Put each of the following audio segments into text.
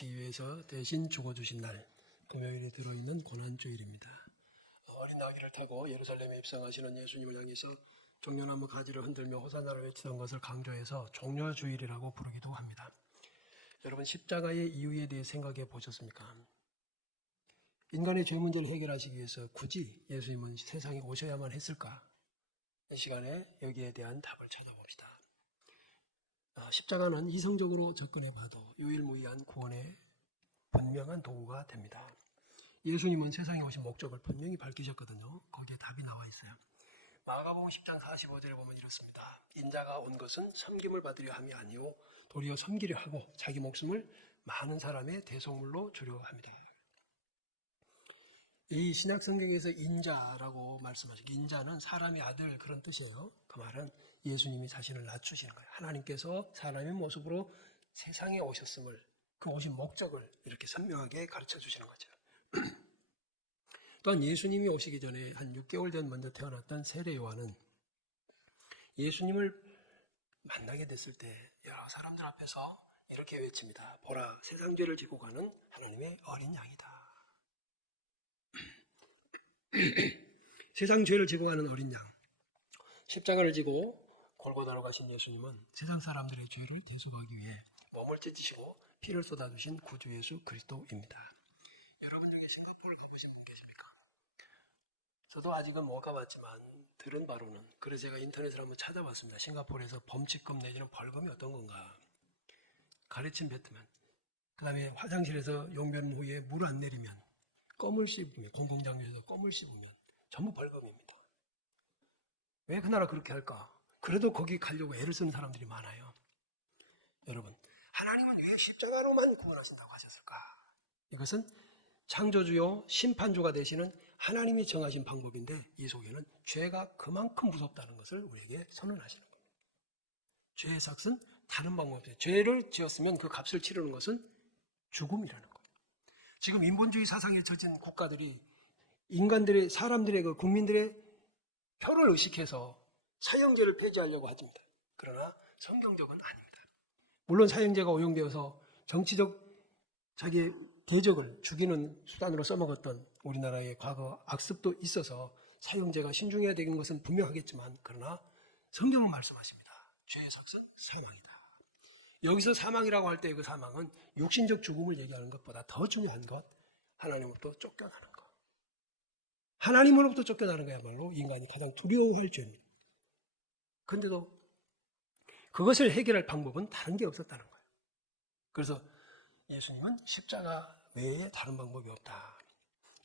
해결하시기 위해서 대신 죽어주신 날, 금요일에 들어있는 고난주일입니다. 어린 나귀를 타고 예루살렘에 입성하시는 예수님을 향해서 종려나무 가지를 흔들며 호산나를 외치던 것을 강조해서 종려주일이라고 부르기도 합니다. 여러분, 십자가의 이유에 대해 생각해 보셨습니까? 인간의 죄 문제를 해결하시기 위해서 굳이 예수님은 세상에 오셔야만 했을까? 이 시간에 여기에 대한 답을 찾아봅시다. 십자가는 이성적으로 접근해 봐도 유일무이한 구원의 분명한 도구가 됩니다. 예수님은 세상에 오신 목적을 분명히 밝히셨거든요. 거기에 답이 나와 있어요. 마가복음 10장 45절에 보면 이렇습니다. 인자가 온 것은 섬김을 받으려 함이 아니요 도리어 섬기려 하고 자기 목숨을 많은 사람의 대속물로 주려 합니다. 이 신약 성경에서 인자라고 말씀하시고, 인자는 사람의 아들 그런 뜻이에요. 그 말은 예수님이 자신을 낮추시는 거예요. 하나님께서 사람의 모습으로 세상에 오셨음을, 그 오신 목적을 이렇게 선명하게 가르쳐 주시는 거죠. 또한 예수님이 오시기 전에 한 6개월 전 먼저 태어났던 세례 요한은 예수님을 만나게 됐을 때 여러 사람들 앞에서 이렇게 외칩니다. 보라, 세상 죄를 지고 가는 하나님의 어린 양이다. 세상 죄를 지고 가는 어린 양, 십자가를 지고 골고다로 가신 예수님은 세상 사람들의 죄를 대속하기 위해 몸을 찢으시고 피를 쏟아주신 구주 예수 그리스도입니다. 여러분 중에 싱가포르 가보신 분 계십니까? 저도 아직은 못 가봤지만 들은 바로는, 그래서 제가 인터넷을 한번 찾아봤습니다. 싱가포르에서 범칙금 내지는 벌금이 어떤 건가. 가르침 뱉으면, 그 다음에 화장실에서 용변 후에 물 안 내리면, 껌을 씹으면, 공공장소에서 껌을 씹으면 전부 벌금입니다. 왜 그 나라 그렇게 할까? 그래도 거기 가려고 애를 쓰는 사람들이 많아요. 여러분, 하나님은 왜 십자가로만 구원하신다고 하셨을까? 이것은 창조주요 심판주가 되시는 하나님이 정하신 방법인데, 이 속에는 죄가 그만큼 무섭다는 것을 우리에게 선언하시는 겁니다. 죄의 삭은 다른 방법이 없어요. 죄를 지었으면 그 값을 치르는 것은 죽음이라는 거예요. 지금 인본주의 사상에 젖은 국가들이 인간들의, 사람들의, 그 국민들의 표를 의식해서 사형제를 폐지하려고 합니다. 그러나 성경적은 아닙니다. 물론 사형제가 오용되어서 정치적 자기의 대적을 죽이는 수단으로 써먹었던 우리나라의 과거 악습도 있어서 사형제가 신중해야 되는 것은 분명하겠지만, 그러나 성경은 말씀하십니다. 죄의 삭은 사망이다. 여기서 사망이라고 할 때 그 사망은 육신적 죽음을 얘기하는 것보다 더 중요한 것, 하나님으로부터 쫓겨나는 것. 하나님으로부터 쫓겨나는 거야말로 인간이 가장 두려워할 죄입니다. 그런데도 그것을 해결할 방법은 다른 게 없었다는 거예요. 그래서 예수님은 십자가 외에 다른 방법이 없다.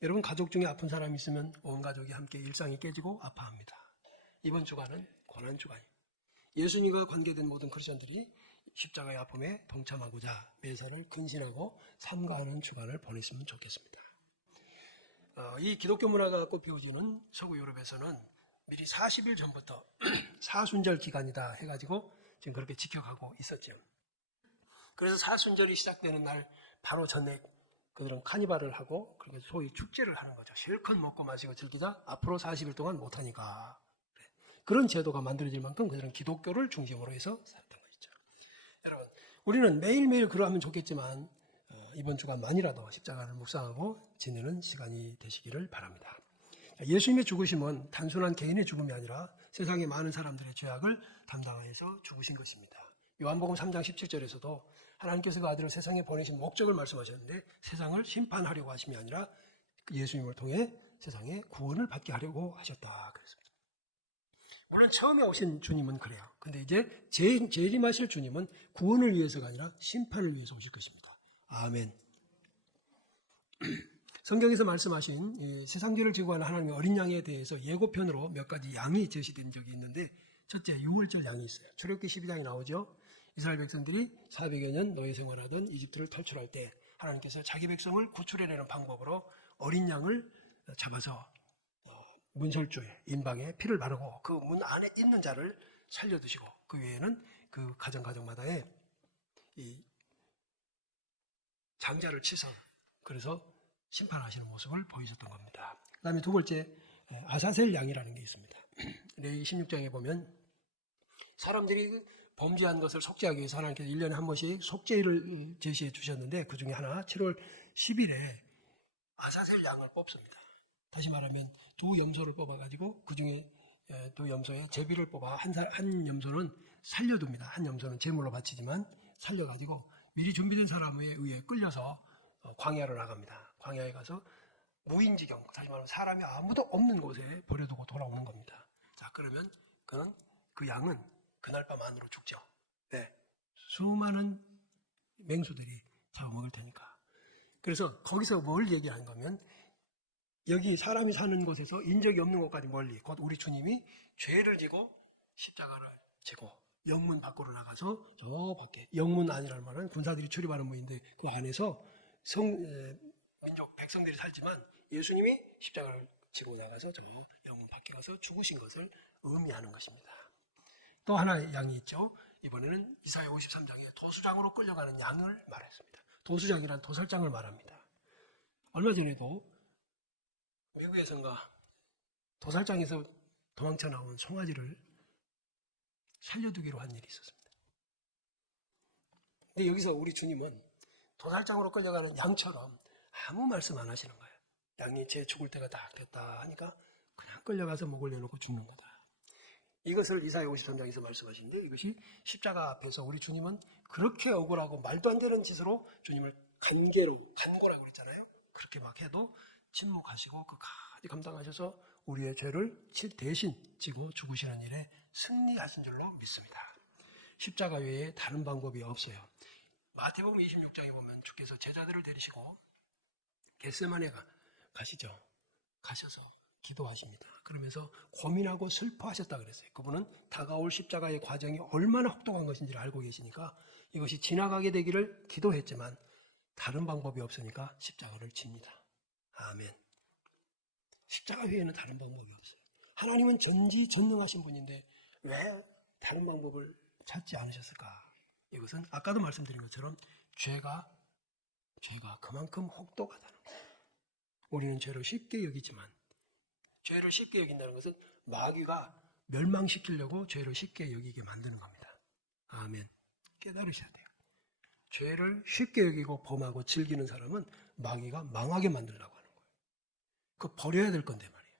여러분, 가족 중에 아픈 사람이 있으면 온 가족이 함께 일상이 깨지고 아파합니다. 이번 주간은 고난주간이에요. 예수님과 관계된 모든 크리스천들이 십자가의 아픔에 동참하고자 매사를 근신하고 삼가하는 주간을 보냈으면 좋겠습니다. 이 기독교 문화가 꽃피우지는 서구 유럽에서는 미리 40일 전부터 사순절 기간이다 해가지고 지금 그렇게 지켜가고 있었죠. 그래서 사순절이 시작되는 날 바로 전에 그들은 카니발을 하고, 그리고 소위 축제를 하는 거죠. 실컷 먹고 마시고 즐기자 앞으로 40일 동안 못하니까. 그런 제도가 만들어질 만큼 그들은 기독교를 중심으로 해서 살았던 것이죠. 여러분, 우리는 매일매일 그러하면 좋겠지만 이번 주간만이라도 십자가를 묵상하고 지내는 시간이 되시기를 바랍니다. 예수님의 죽으심은 단순한 개인의 죽음이 아니라 세상의 많은 사람들의 죄악을 담당하여서 죽으신 것입니다. 요한복음 3장 17절에서도 하나님께서 그 아들을 세상에 보내신 목적을 말씀하셨는데, 세상을 심판하려고 하심이 아니라 예수님을 통해 세상에 구원을 받게 하려고 하셨다 그랬습니다. 물론 처음에 오신 주님은 그래요. 근데 이제 재림하실 주님은 구원을 위해서가 아니라 심판을 위해서 오실 것입니다. 아멘. 성경에서 말씀하신 이 세상 죄를 지고 가는 하나님의 어린 양에 대해서 예고편으로 몇 가지 양이 제시된 적이 있는데, 첫째, 유월절 양이 있어요. 출애굽기 12장에 나오죠. 이스라엘 백성들이 400여 년 노예 생활하던 이집트를 탈출할 때 하나님께서 자기 백성을 구출해내는 방법으로 어린 양을 잡아서 문설주에, 임방에 피를 바르고 그 문 안에 있는 자를 살려두시고, 그 외에는 그 가정마다에 이 장자를 치서 그래서 심판하시는 모습을 보여줬던 겁니다. 그 다음에 두 번째, 아사셀 양이라는 게 있습니다. 레위 16장에 보면 사람들이 범죄한 것을 속죄하기 위해서 하나님께서 1년에 한 번씩 속죄일을 제시해 주셨는데 그 중에 하나 7월 10일에 아사셀 양을 뽑습니다. 다시 말하면 두 염소를 뽑아가지고 그 중에 두 염소에 제비를 뽑아 한 염소는 살려둡니다. 한 염소는 제물로 바치지만 살려가지고 미리 준비된 사람에 의해 끌려서 광야를 나갑니다. 광야에 가서 무인지경, 다시 말하면 사람이 아무도 없는 곳에 버려두고 돌아오는 겁니다. 자, 그러면 그 양은 그날 밤 안으로 죽죠. 네. 수많은 맹수들이 잡아먹을 테니까. 그래서 거기서 뭘 얘기하는 거면 여기 사람이 사는 곳에서 인적이 없는 곳까지 멀리 곧 우리 주님이 죄를 지고 십자가를 지고 영문 밖으로 나가서 저 밖에, 영문 아니라는 말은 군사들이 출입하는 문인데 그 안에서 민족 백성들이 살지만 예수님이 십자가를 지고 나가서 저 영문 밖에 가서 죽으신 것을 의미하는 것입니다. 또 하나 양이 있죠. 이번에는 이사야 53장에 도수장으로 끌려가는 양을 말했습니다. 도수장이란 도살장을 말합니다. 얼마 전에도 미국에선가 도살장에서 도망쳐 나오는 송아지를 살려두기로 한 일이 있었습니다. 근데 여기서 우리 주님은 도살장으로 끌려가는 양처럼 아무 말씀 안 하시는 거예요. 양이 제 죽을 때가 다 됐다 하니까 그냥 끌려가서 목을 내놓고 죽는 거다. 이것을 이사야 53장에서 말씀하시는데 이것이 십자가 앞에서 우리 주님은 그렇게 억울하고 말도 안 되는 짓으로 주님을 간고라고 그랬잖아요. 그렇게 막 해도 침묵하시고 끝까지 감당하셔서 우리의 죄를 대신 지고 죽으시는 일에 승리하신 줄로 믿습니다. 십자가 외에 다른 방법이 없어요. 마태복음 26장에 보면 주께서 제자들을 데리시고 겟세마네 가시죠. 가셔서 기도하십니다. 그러면서 고민하고 슬퍼하셨다 그랬어요. 그분은 다가올 십자가의 과정이 얼마나 혹독한 것인지를 알고 계시니까 이것이 지나가게 되기를 기도했지만 다른 방법이 없으니까 십자가를 집니다. 아멘. 십자가 외에는 다른 방법이 없어요. 하나님은 전지전능하신 분인데 왜 다른 방법을 찾지 않으셨을까? 이것은 아까도 말씀드린 것처럼 죄가 그만큼 혹독하다는 거예요. 우리는 죄를 쉽게 여기지만 죄를 쉽게 여긴다는 것은 마귀가 멸망시키려고 죄를 쉽게 여기게 만드는 겁니다. 아멘. 깨달으셔야 돼요. 죄를 쉽게 여기고 범하고 즐기는 사람은 마귀가 망하게 만들려고 하는 거예요. 그거 버려야 될 건데 말이에요.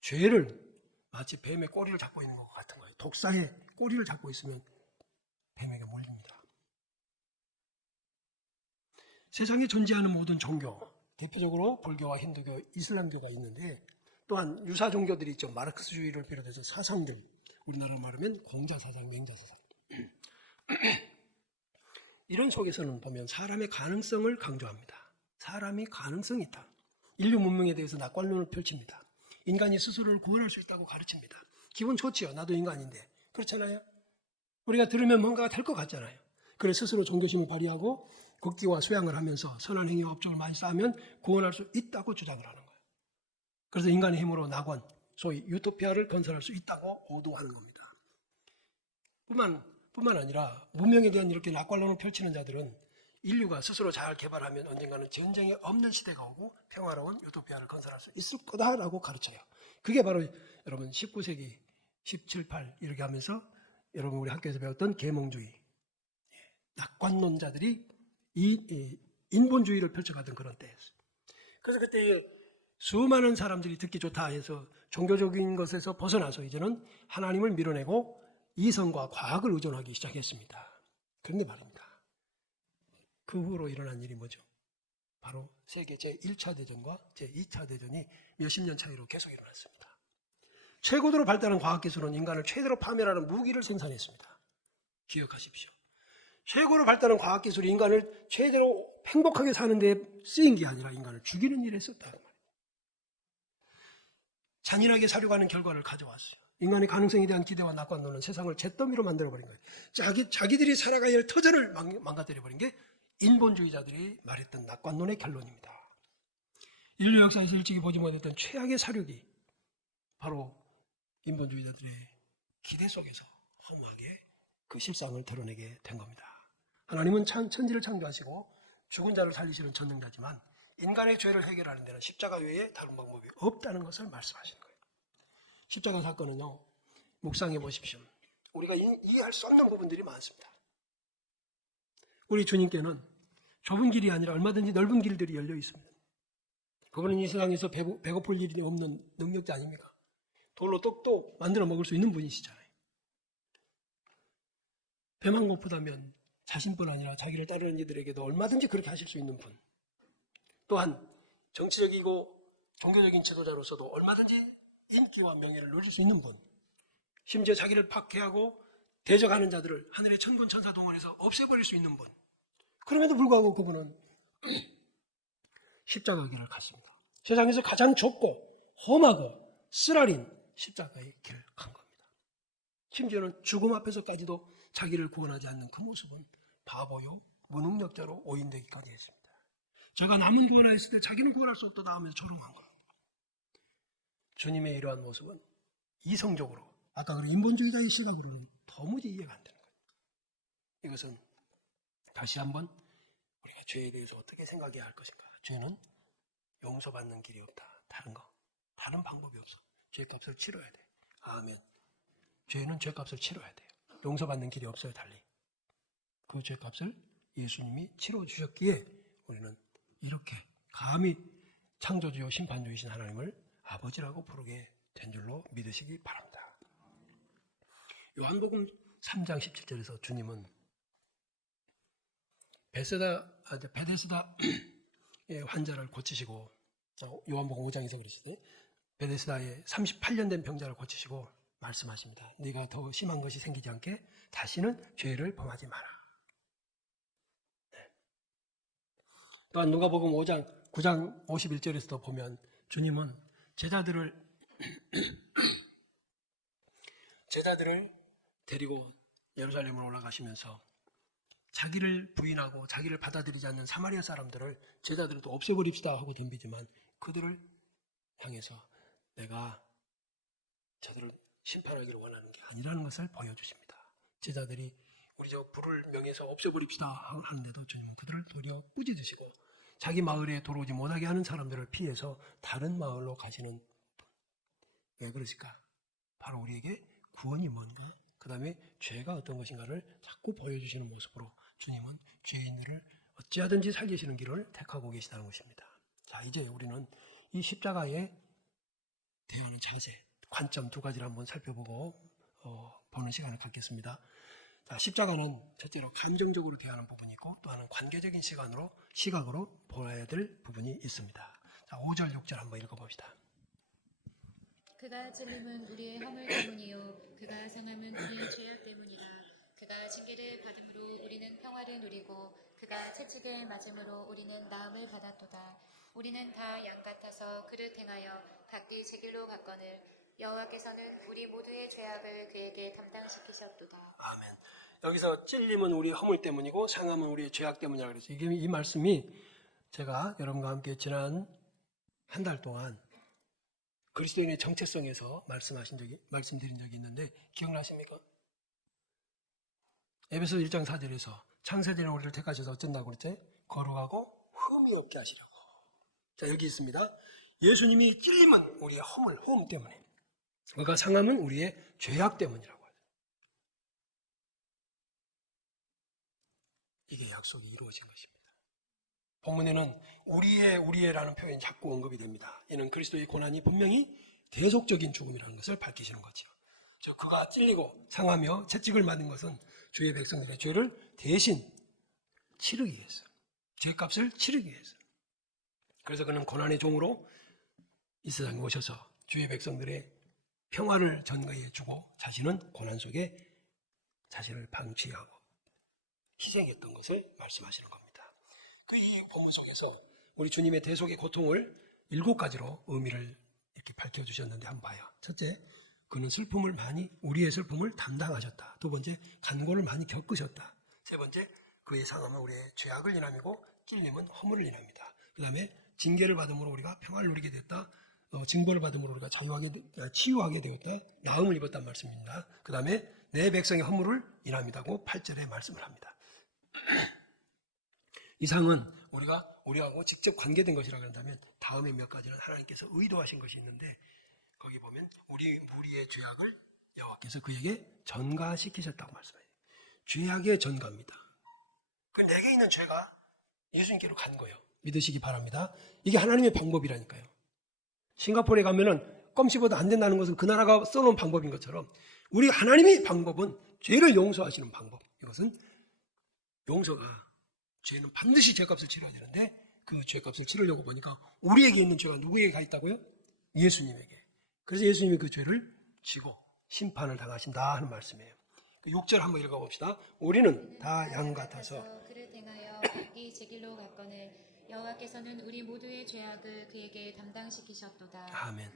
죄를 마치 뱀의 꼬리를 잡고 있는 것 같은 거예요. 독사의 꼬리를 잡고 있으면 뱀에게 몰립니다. 세상에 존재하는 모든 종교, 대표적으로 불교와 힌두교, 이슬람교가 있는데 또한 유사 종교들이 있죠. 마르크스주의를 비롯해서 사상들, 우리나라로 말하면 공자사상, 맹자사상. 이런 속에서는 보면 사람의 가능성을 강조합니다. 사람이 가능성이 있다. 인류 문명에 대해서 낙관론을 펼칩니다. 인간이 스스로를 구원할 수 있다고 가르칩니다. 기분 좋지요. 나도 인간인데. 그렇잖아요. 우리가 들으면 뭔가가 될 것 같잖아요. 그래서 스스로 종교심을 발휘하고 걷기와 수양을 하면서 선한 행위와 업적을 많이 쌓으면 구원할 수 있다고 주장을 하는 거예요. 그래서 인간의 힘으로 낙원, 소위 유토피아를 건설할 수 있다고 오도하는 겁니다. 뿐만 아니라 문명에 대한 이렇게 낙관론을 펼치는 자들은 인류가 스스로 잘 개발하면 언젠가는 전쟁이 없는 시대가 오고 평화로운 유토피아를 건설할 수 있을 거다라고 가르쳐요. 그게 바로 여러분 19세기, 17, 8 이렇게 하면서 여러분 우리 학교에서 배웠던 계몽주의, 낙관론자들이 이 인본주의를 펼쳐가던 그런 때였어요. 그래서 그때 수많은 사람들이 듣기 좋다 해서 종교적인 것에서 벗어나서 이제는 하나님을 밀어내고 이성과 과학을 의존하기 시작했습니다. 그런데 말입니다. 그 후로 일어난 일이 뭐죠? 바로 세계 제1차 대전과 제2차 대전이 몇십 년 차이로 계속 일어났습니다. 최고도로 발달한 과학기술은 인간을 최대로 파멸하는 무기를 생산했습니다. 기억하십시오. 최고로 발달한 과학기술이 인간을 최대로 행복하게 사는 데 쓰인 게 아니라 인간을 죽이는 일에 썼다는 말이에요. 잔인하게 사려가는 결과를 가져왔어요. 인간의 가능성에 대한 기대와 낙관론은 세상을 잿더미로 만들어버린 거예요. 자기들이 살아가야 할 터전을 망가뜨려버린 게 인본주의자들이 말했던 낙관론의 결론입니다. 인류 역사에서 일찍이 보지 못했던 최악의 사륙이 바로 인본주의자들의 기대 속에서 허무하게 그 실상을 드러내게 된 겁니다. 하나님은 천지를 창조하시고 죽은 자를 살리시는 전능자지만 인간의 죄를 해결하는 데는 십자가 외에 다른 방법이 없다는 것을 말씀하시는 거예요. 십자가 사건은요, 묵상해 보십시오. 우리가 이해할 수 없는 부분들이 많습니다. 우리 주님께는 좁은 길이 아니라 얼마든지 넓은 길들이 열려 있습니다. 그분은 이 세상에서 배고플 일이 없는 능력자 아닙니까? 돌로 떡도 만들어 먹을 수 있는 분이시잖아요. 배만 고프다면 자신뿐 아니라 자기를 따르는 이들에게도 얼마든지 그렇게 하실 수 있는 분. 또한 정치적이고 종교적인 지도자로서도 얼마든지 인기와 명예를 누릴 수 있는 분. 심지어 자기를 박해하고 대적하는 자들을 하늘의 천군 천사 동원해서 없애버릴 수 있는 분. 그럼에도 불구하고 그분은 십자가 길을 갔습니다. 세상에서 가장 좁고 험하고 쓰라린 십자가의 길을 간 겁니다. 심지어는 죽음 앞에서까지도 자기를 구원하지 않는 그 모습은 바보요 무능력자로 오인되기까지 했습니다. 제가 남은 구원하였을 때 자기는 구원할 수 없다 하면서 조롱한 겁니다. 주님의 이러한 모습은 이성적으로 아까 그런 인본주의자의 시각으로는 도무지 이해가 안 되는 거예요. 이것은 다시 한번 우리가 죄에 대해서 어떻게 생각해야 할 것인가. 죄는 용서받는 길이 없다. 다른 방법이 없어. 죄값을 치러야 돼. 아멘. 죄는 죄값을 치러야 돼요. 용서받는 길이 없어요. 달리. 그 죄값을 예수님이 치러주셨기에 우리는 이렇게 감히 창조주요 심판주이신 하나님을 아버지라고 부르게 된 줄로 믿으시기 바랍니다. 요한복음 3장 17절에서 주님은 베데스다의 환자를 고치시고, 요한복음 5장에서 그러시대. 베데스다의 38년 된 병자를 고치시고 말씀하십니다. 네가 더 심한 것이 생기지 않게 다시는 죄를 범하지 마라. 네. 또한 누가복음 5장 9장 51절에서도 보면 주님은 제자들을 데리고 예루살렘으로 올라가시면서 자기를 부인하고 자기를 받아들이지 않는 사마리아 사람들을 제자들을 또 없애버립시다 하고 덤비지만 그들을 향해서 내가 저들을 심판하기를 원하는 게 아니라는 것을 보여주십니다. 제자들이 우리 저 불을 명해서 없애버립시다 하는데도 주님은 그들을 도리어 꾸짖으시고 자기 마을에 들어오지 못하게 하는 사람들을 피해서 다른 마을로 가시는 분. 왜 그러실까? 바로 우리에게 구원이 뭔가, 그 다음에 죄가 어떤 것인가를 자꾸 보여주시는 모습으로 주님은 죄인들을 어찌하든지 살리시는 길을 택하고 계시다는 것입니다. 자, 이제 우리는 이 십자가에 대하는 자세, 관점 두 가지를 한번 살펴보고 보는 시간을 갖겠습니다. 자, 십자가는 첫째로 감정적으로 대하는 부분이 있고 또 하나는 관계적인 시각으로 보아야 될 부분이 있습니다. 자, 5절, 6절 한번 읽어봅시다. 그가 찔림은 우리의 허물 때문이요 그가 상함은 우리의 죄악 때문이라. 그가 징계를 받음으로 우리는 평화를 누리고 그가 채찍을 맞음으로 우리는 나음을 받았도다. 우리는 다 양 같아서 그를 행하여 각기 제 길로 갔거늘 여호와께서는 우리 모두의 죄악을 그에게 담당시키셨도다. 아멘. 여기서 찔림은 우리의 허물 때문이고 상함은 우리의 죄악 때문이라 그랬어요. 이 말씀이 제가 여러분과 함께 지난 한 달 동안 그리스도인의 정체성에서 말씀드린 적이 있는데 기억나십니까? 에베소 1장 4절에서 창세전에 우리를 택하셔서 어쩐다고 그랬죠? 거룩하고 흠이 없게 하시라고. 자, 여기 있습니다. 예수님이 찔림은 우리의 허물 때문에, 그가 상함은 우리의 죄악 때문이라고 하죠. 이게 약속이 이루어진 것입니다. 본문에는 우리의라는 표현이 자꾸 언급이 됩니다. 이는 그리스도의 고난이 분명히 대속적인 죽음이라는 것을 밝히시는 거죠. 즉 그가 찔리고 상하며 채찍을 맞은 것은 주의 백성들의 죄를 대신 치르기 위해서, 죄값을 치르기 위해서. 그래서 그는 고난의 종으로 이 세상에 오셔서 주의 백성들의 평화를 전가해 주고 자신은 고난 속에 자신을 방치하고 희생했던 것을 말씀하시는 겁니다. 이 본문 속에서 우리 주님의 대속의 고통을 7가지로 의미를 이렇게 밝혀주셨는데 한번 봐요. 첫째, 그는 우리의 슬픔을 담당하셨다. 두 번째, 간고를 많이 겪으셨다. 세 번째, 그의 상함은 우리의 죄악을 인함이고 찔림은 허물을 인합니다. 그 다음에 징계를 받음으로 우리가 평화를 누리게 됐다. 징벌을 받음으로 우리가 치유하게 되었다. 나음을 입었단 말씀입니다. 그 다음에 내 백성의 허물을 인합니다고 8절에 말씀을 합니다. 이 상은 우리하고 직접 관계된 것이라고 한다면 다음에 몇 가지는 하나님께서 의도하신 것이 있는데 거기 보면 우리 무리의 죄악을 여호와께서 그에게 전가시키셨다고 말씀해요. 죄악의 전가입니다. 그 내게 있는 죄가 예수님께로 간 거예요. 믿으시기 바랍니다. 이게 하나님의 방법이라니까요. 싱가포르에 가면은 껌 씹어도 안 된다는 것은 그 나라가 써놓은 방법인 것처럼 우리 하나님의 방법은 죄를 용서하시는 방법. 이것은 용서가 죄는 반드시 죄값을 치러야 되는데 그 죄값을 치르려고 보니까 우리에게 있는 죄가 누구에게 가 있다고요? 예수님에게. 그래서 예수님이 그 죄를 지고 심판을 당하신다 하는 말씀이에요. 그 6절 한번 읽어봅시다. 우리는 다 양 같아서 그를 행하여 이 제 길로 갔거늘 여호와께서는 우리 모두의 죄악을 그에게 담당시키셨도다. 아멘.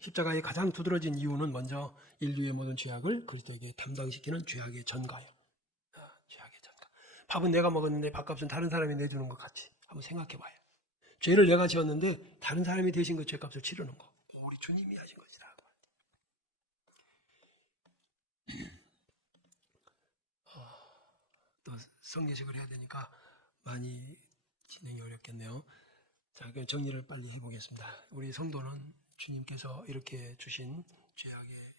십자가의 가장 두드러진 이유는 먼저 인류의 모든 죄악을 그리스도에게 담당시키는 죄악의 전가예요. 죄악의 전가. 밥은 내가 먹었는데 밥값은 다른 사람이 내주는 것 같이 한번 생각해봐요. 죄를 내가 지었는데 다른 사람이 대신 그 죄값을 치르는 거. 우리 주님이 하신 것이다. 또 성례식을 해야 되니까 많이 진행이 어렵겠네요. 자, 그럼 정리를 빨리 해보겠습니다. 우리 성도는 주님께서 이렇게 주신 죄악의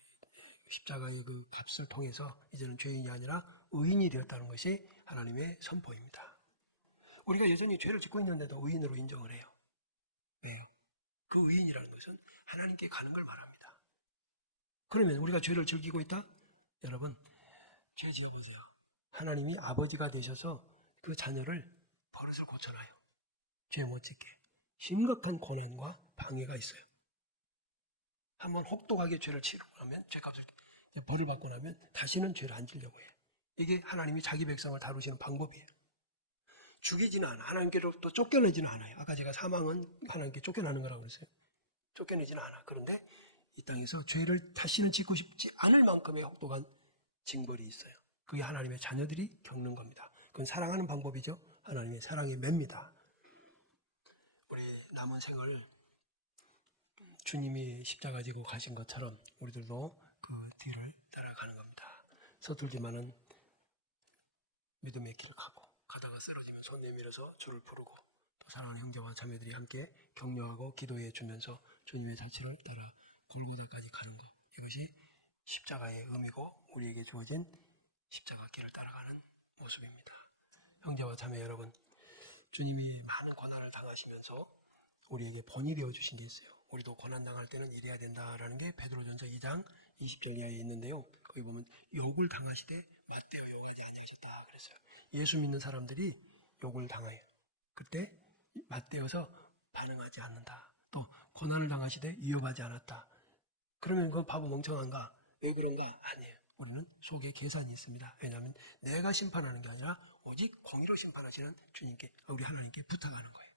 십자가의 그 값을 통해서 이제는 죄인이 아니라 의인이 되었다는 것이 하나님의 선포입니다. 우리가 여전히 죄를 짓고 있는데도 의인으로 인정을 해요. 왜요? 그 의인이라는 것은 하나님께 가는 걸 말합니다. 그러면 우리가 죄를 즐기고 있다? 여러분, 죄 지어보세요. 하나님이 아버지가 되셔서 그 자녀를 버릇을 고쳐놔요. 죄 못 짓게. 심각한 고난과 방해가 있어요. 한번 혹독하게 죄를 치르고 나면 죄값을 벌을 받고 나면 다시는 죄를 안 지려고 해요. 이게 하나님이 자기 백성을 다루시는 방법이에요. 죽이지는 않아. 하나님께로부터 쫓겨내지는 않아요. 아까 제가 사망은 하나님께 쫓겨나는 거라고 그랬어요. 쫓겨내지는 않아. 그런데 이 땅에서 죄를 다시는 짓고 싶지 않을 만큼의 혹독한 징벌이 있어요. 그게 하나님의 자녀들이 겪는 겁니다. 그건 사랑하는 방법이죠. 하나님의 사랑의 맵니다. 우리 남은 생을 주님이 십자가 지고 가신 것처럼 우리들도 그 뒤를 따라가는 겁니다. 서툴지만은 믿음의 길을 가고 가다가 쓰러지면 손 내밀어서 주를 부르고 또 사랑하는 형제와 자매들이 함께 격려하고 기도해 주면서 주님의 자취를 따라 골고다까지 가는 것. 이것이 십자가의 의미고 우리에게 주어진 십자가 길을 따라가는 모습입니다. 형제와 자매 여러분, 주님이 많은 고난을 당하시면서 우리에게 본이 되어 주신 게 있어요. 우리도 고난 당할 때는 이래야 된다라는 게 베드로전서 2장 20절 이하에 있는데요. 거기 보면 욕을 당하시되 맞대어 욕하지 아니하셨다 그랬어요. 예수 믿는 사람들이 욕을 당해요. 그때 맞대어서 반응하지 않는다. 또 고난을 당하시되 위협하지 않았다. 그러면 그건 바보 멍청한가? 왜 그런가? 아니에요. 우리는 속에 계산이 있습니다. 왜냐하면 내가 심판하는 게 아니라 오직 공의로 심판하시는 주님께, 우리 하나님께 부탁하는 거예요.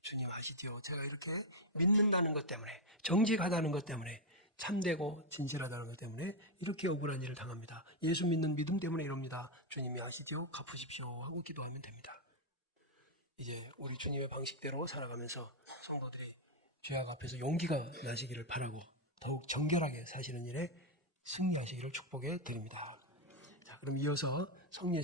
주님 아시죠? 제가 이렇게 믿는다는 것 때문에, 정직하다는 것 때문에, 참되고 진실하다는 것 때문에 이렇게 억울한 일을 당합니다. 예수 믿는 믿음 때문에 이럽니다. 주님이 아시죠? 갚으십시오 하고 기도하면 됩니다. 이제 우리 주님의 방식대로 살아가면서 성도들이 죄악 앞에서 용기가 나시기를 바라고 더욱 정결하게 사시는 일에 승리하시기를 축복해 드립니다. 자, 그럼 이어서 성례